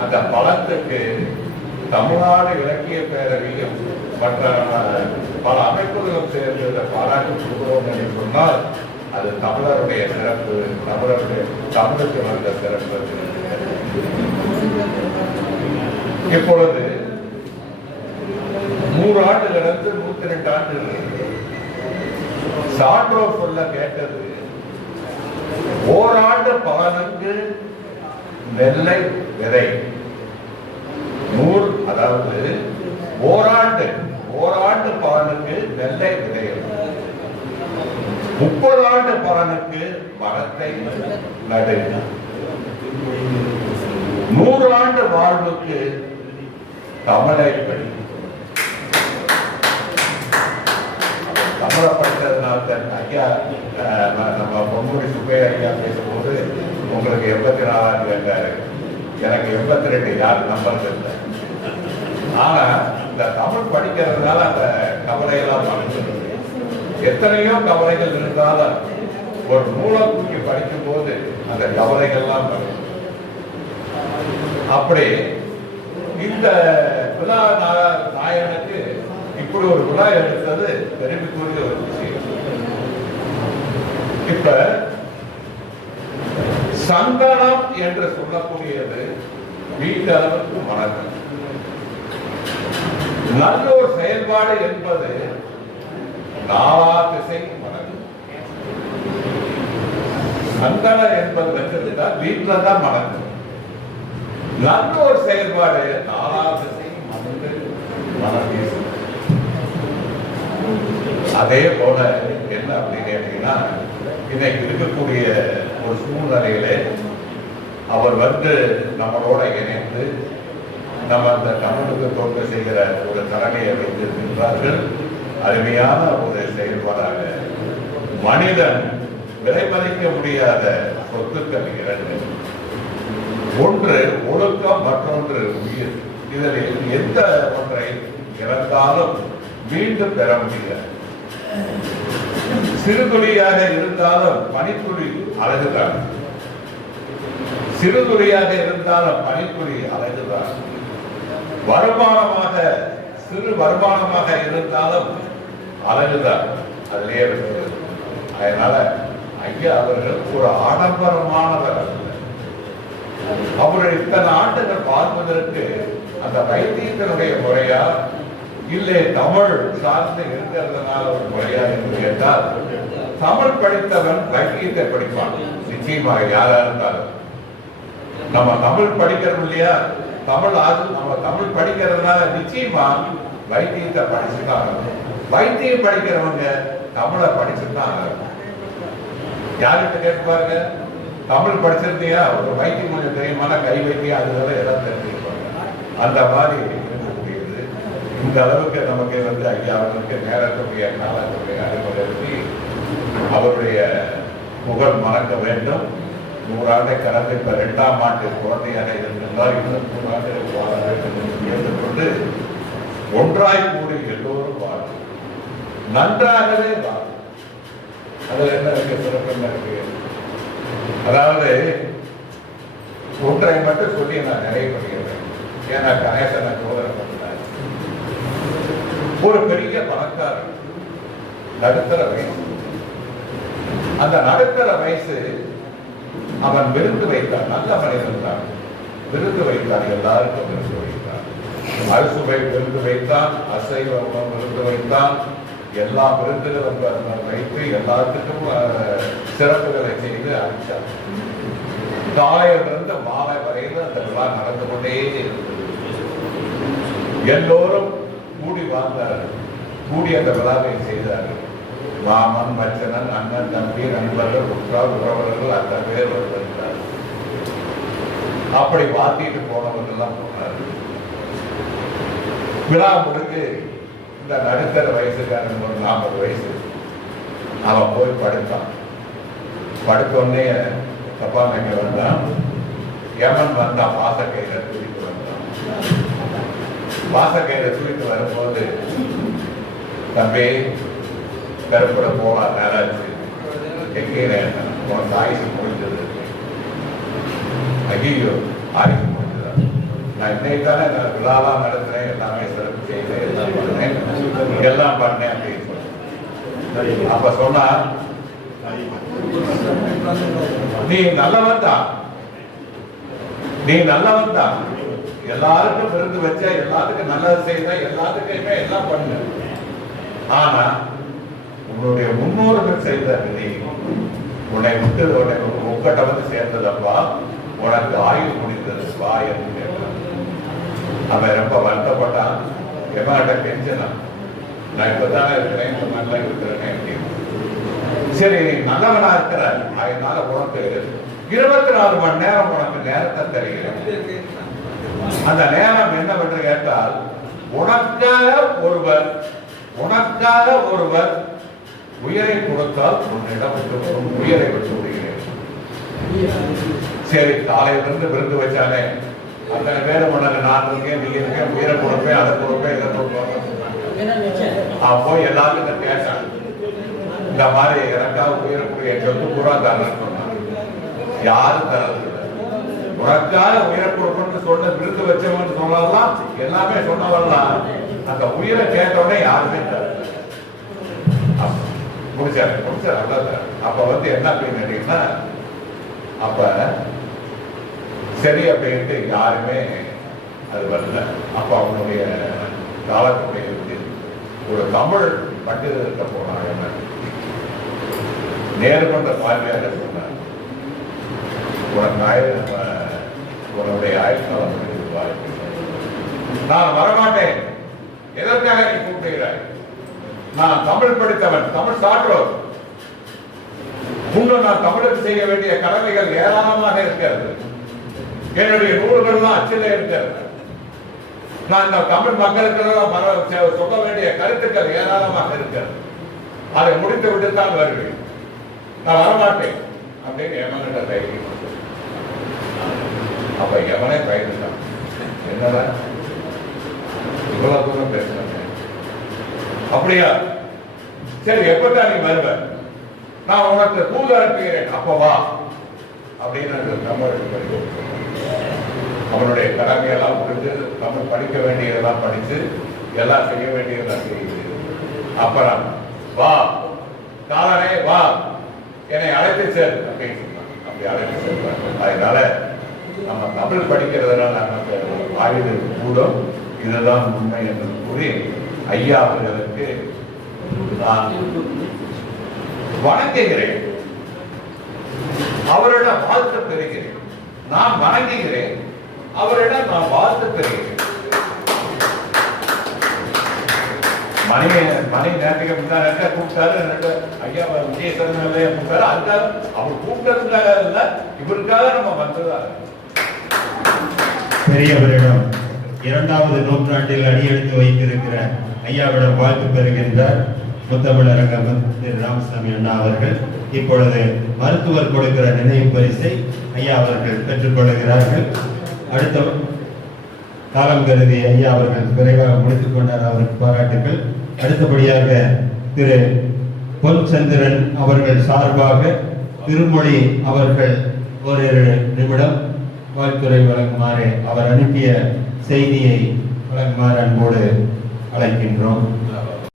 அந்த பலத்துக்கு தமிழ்நாடு இலக்கிய பேரவையும் மற்ற பல அமைப்புகளும் சேர்ந்து இந்த பாராட்டு கொடுக்கிறோம் என்று சொன்னால் அது தமிழருடைய சிறப்பு தமிழருடைய தமிழுக்கு வந்த சிறப்பு இப்பொழுது நூறு ஆண்டு கடந்து நூத்தி ரெண்டு ஆண்டு சான்றோ சொல்ல கேட்டது ஓராண்டு பலனுக்கு நெல்லை விதை. நூறு அதாவது ஓராண்டு ஓராண்டு பலனுக்கு வெள்ளை விதை முப்பது ஆண்டு பலனுக்கு மரத்தை நடு. நூறு ஆண்டு வாழ்வுக்கு தமிழை படி. தமிழை படித்ததுனால தான் ஐயா அஹ், நம்ம பொன்முடி சுப்பையா ஐயா பேசும்போது உங்களுக்கு எண்பத்தி நாலாவது கேட்டாரு எனக்கு எண்பத்தி ரெண்டு யாரு நம்பர் இல்லை. ஆனா இந்த தமிழ் படிக்கிறதுனால அந்த கவலையெல்லாம் மறைஞ்சிருது எத்தனையோ கவலைகள் இருந்தாலும் ஒரு நூலை தூக்கி படிக்கும் போது அந்த கவலைகள்லாம் அப்படி இந்த விழா நாயனுக்கு நாயகனுக்கு இப்படி ஒரு விழா எடுத்தது பெருமைக்குரிய ஒரு விஷயம். இப்ப சங்கா என்று சொல்லக்கூடியது வீட்டளவுக்கு வணக்கம். நல்ல ஒரு செயல்பாடு என்பது நாலா திசைக்கும் வழக்கம் சந்தனம் என்பது வச்சிருந்தா வீட்டுல தான் வணக்கம். நல்ல ஒரு செயல்பாடு நாலா திசையும் மறந்து மனம் அதே போல என்ன அப்படின்னு கேட்டீங்கன்னா இன்னைக்கு இருக்கக்கூடிய ஒரு சூழ்நிலையில அவர் வந்து நம்மளோட இணைந்து நம்ம அந்த தமிழுக்கு தோற்க செய்கிற ஒரு தலைமையை வைத்திருக்கின்றார்கள். அருமையான ஒரு செயல்பாடாக மனிதன் விலைமதிக்க முடியாத சொத்துக்கள் இரண்டு. ஒன்று ஒழுக்கம் மற்றொன்று உயிர். இதில் எந்த ஒன்றை இறந்தாலும் மீண்டும் பெற முடியாது சிறுதுளியாக இருந்தாலும் பனித்துளி அழகுதான். சிறுதுறையாக இருந்தாலும் பனித்துளி அழகுதான் வருமானமாக சிறு வருமானமாக இருந்தாலும் அழகுதான் அதிலே இருக்கிறது அதனால ஐயா அவர்கள் ஒரு ஆடம்பரமானவர் அல்ல. இத்தனை ஆண்டுகள் பார்ப்பதற்கு அந்த வைத்தியத்தினுடைய முறையா? இல்லை தமிழ் சார்ந்து இருக்கிறதுனால ஒரு முறையா என்று கேட்டால் தமிழ் படித்தவன் வைத்தியத்தை படிப்பான். நிச்சயமாக யாரா இருந்தாலும். நம்ம தமிழ் படிக்கிறோம் இல்லையா? தமிழ் ஆது நம்ம தமிழ் படிக்கிறதுனால நிச்சயமா வைத்தியத்தை படிச்சுட்டாங்க வைத்தியம் படிக்கிறவங்க தமிழை படிச்சுட்டாங்க யார்கிட்ட கேட்டு பாருங்க? தமிழ் படிச்சிருந்தியா ஒரு வைத்தியம் கொஞ்சம் தெரியுமான கை வைத்தியம் அதுவரை எல்லாம் தெரிஞ்சுருப்பாங்க அந்த மாதிரி இருக்கக்கூடியது இந்த அளவுக்கு நமக்கு வந்து ஐயா அவர்களுக்கு நேரத்துடைய காலத்துடைய அனுமதி அவருடைய புகழ் மறக்க வேண்டும். நூறாண்டு கடந்து இப்ப இரண்டாம் ஆண்டு குழந்தையாக இருந்திருந்தால் இன்னும் நூறாண்டுகள் வாழ வேண்டும் என்று கேட்டுக்கொண்டு ஒன்றாய் கூடி எல்லோரும் வாழ்வு நன்றாகவே வாழ்வு அதுல என்ன இருக்கு? சிறப்பு என்ன இருக்கு? அதாவது ஒன்றை மட்டும் சொல்லி நான் நிறைய பண்ணிடுறேன். ஏன்னா கணேசனை சோதனை பண்ணார். ஒரு பெரிய பணக்காரர் நடுத்தர வயசு. அந்த நடுத்தர வயசு அவன் விருந்து வைத்தான் நல்ல மனிதன் தான். விருந்து வைத்தான் எல்லாருக்கும் விருந்து வைத்தான். அறுசுவை விருந்து வைத்தான் அசைவ உணவு விருந்து வைத்தான். எல்லா விருந்துகளும் வைத்து எல்லாத்துக்கும் சிறப்புகளை செய்து அளித்தான் காலையிலிருந்து மாலை வரையில் அந்த விழா நடந்து கொண்டே எல்லோரும் கூடி வாழ்ந்தார்கள். கூடி அந்த விழாவை செய்தார்கள். மாமன் மச்சனன் அண்ணன் தம்பி நண்பர்கள் உற்றார் உறவர்கள் அந்த பேர் வருகின்றார் அப்படி வாத்திட்டு போனவர்கள் எல்லாம் விழா முடிஞ்சு இந்த நடுத்தர வயசுக்காரன் ஒரு நாற்பது வயசு. அவன் போய் படுத்தான். படுத்தோடனே தப்பா நினைக்க வந்தான் யமன் வந்தான் பாசக்கையில தூக்கிட்டு வந்தான். பாசக்கையில தூக்கிட்டு வரும்போது தம்பி கருப்பட போலாம் நேராச்சு எங்கே உனக்கு ஆயுசு முடிஞ்சது. ஐயோ ஆயுசு முடிஞ்சதா? நான் இன்னைக்கு தானே நான் விழாலாம் நடத்துறேன் எல்லாமே சிறப்பு செய்தேன் எல்லாம் பண்ணேன். எல்லாம் பண்ணேன் அப்படின்னு சொல்லி. அப்ப சொன்னா நீ நல்லவன் தான். நீ நல்லவன் தான். எல்லாருக்கும் விருந்து வச்ச எல்லாத்துக்கும் நல்லது செய்த எல்லாத்துக்குமே எல்லாம் பண்ணு. ஆனா உன்னுடைய முன்னோர்கள் செய்த நீ உன்னை விட்டு உன்னை உங்கட்ட வந்து சேர்ந்ததப்பா உனக்கு ஆயுள் முடிந்தது வா என்று கேட்டான். அவன் ரொம்ப வருத்தப்பட்டான். எவன்கிட்ட கெஞ்சனான் நான் இப்பதானே இருக்கிறேன் இந்த மாதிரிலாம் இருக்கிறேன் அப்படின்னு சரி நீ நல்லவனா இருக்கிற அதனால உனக்கு இருபத்தி நாலு மணி நேரம் உனக்கு நேரத்தை தருகிறேன். அந்த நேரம் என்னவென்று கேட்டால் உனக்காக ஒருவர் உனக்காக ஒருவர் உயிரை கொடுத்தால் உன்னிடம் விட்டு உன் உயிரை விட்டு விடுகிறேன். சரி காலையிலிருந்து விருந்து வச்சானே அத்தனை பேர் உனக்கு நான் இருக்கேன் நீ இருக்கேன் உயிரை கொடுப்பேன் அதை கொடுப்பேன் இதை கொடுப்பேன். அவன் எல்லாரும் இந்த கேட்டான் இந்த மாதிரி எனக்காக உயிரக்கூடிய சொத்து பூரா தரணும் யாரும் தரது உனக்காக உயிரை கொடுக்கணும்னு சொன்ன விருந்து வச்சவன் சொன்னதெல்லாம் எல்லாமே சொன்னவெல்லாம் அந்த உயிரை கேட்டவுடனே யாருமே தரல. முடிச்சாரு முடிச்சாரு அவ்வளவுதான் அப்ப வந்து என்ன அப்படின்னு கேட்டீங்கன்னா அப்ப சரி அப்படின்ட்டு யாருமே அது வரல. அப்ப அவனுடைய காலத்துடைய இது ஒரு தமிழ் பண்டிதர்கிட்ட போனாங்க நேர்கொண்ட பார்வையாக சொன்னார்? உனக்கு ஆயுத உன்னுடைய ஆயுஷ்காலம் நான் வரமாட்டேன். எதற்காக நீ கூப்பிடுகிறாய்? நான் தமிழ் படித்தவன் தமிழ் சான்றோர். இன்னும் நான் தமிழுக்கு செய்ய வேண்டிய கடமைகள் ஏராளமாக இருக்கிறது. என்னுடைய நூல்கள் தான் அச்சில் இருக்கிறது. நான் இந்த தமிழ் மக்களுக்கு சொல்ல வேண்டிய கருத்துக்கள் ஏராளமாக இருக்கிறது. அதை முடித்து விட்டு தான் வருவேன். நான் வரமாட்டேன் அப்படின்னு யமன்கிட்ட தைரியம் அப்ப எவனே பயிர்தான் என்னதான் இவ்வளவு தூரம் பேசுறேன் அப்படியா? சரி எப்பதான் நீ வருவ? நான் உனக்கு தூது அனுப்புகிறேன். அப்ப வா. அப்படின்னு தமிழ் அவனுடைய கடமையெல்லாம் புரிஞ்சு தமிழ் படிக்க வேண்டியதெல்லாம் படிச்சு எல்லாம் செய்ய வேண்டியதெல்லாம் செய்யுது அப்புறம் வா. காலனே வா. என்னை அழைத்து சேர் அப்படின்னு சொன்னான் அப்படி அழைத்து சேர்ப்பாங்க அதனால நம்ம தமிழ் படிக்கிறதுனால நமக்கு ஆயுத கூடும். இதுதான் உண்மை என்று கூறி ஐயா அவர்களுக்கு நான் வணங்குகிறேன். அவரிடம் வாழ்த்து பெறுகிறேன். நான் வணங்குகிறேன். அவரிடம் நான் வாழ்த்து பெறுகிறேன். மணி மணி நேரத்துக்கு முன்னாடி ரெண்டா கூப்பிட்டாரு ரெண்டு ஐயா விஜயசந்திரன் கூப்பிட்டாரு. அந்த அவர் கூப்பிட்டதுக்காக இல்ல இவருக்காக நம்ம வந்ததா? பெரியவரிடம் இரண்டாவது நூற்றாண்டில் அடியெடுத்து வைத்திருக்கிற ஐயாவிடம் வாழ்த்து பெறுகின்றார் முத்தமிழரங்கம் திரு ராமசாமி அண்ணா அவர்கள் இப்பொழுது மருத்துவர் கொடுக்கிற நினைவு பரிசை ஐயா அவர்கள் பெற்றுக்கொள்கிறார்கள் அடுத்த காலம் கருதி ஐயா அவர்கள் விரைவாக முடித்துக் கொண்டார் அவருக்கு பாராட்டுகள் அடுத்தபடியாக திரு பொன்சந்திரன் அவர்கள் சார்பாக திருமொழி அவர்கள் ஓரிரு நிமிடம் வாழ்த்துறை வழங்குமாறு அவர் அனுப்பிய செய்தியை வழங்குமாறு அன்போடு அழைக்கின்றோம்.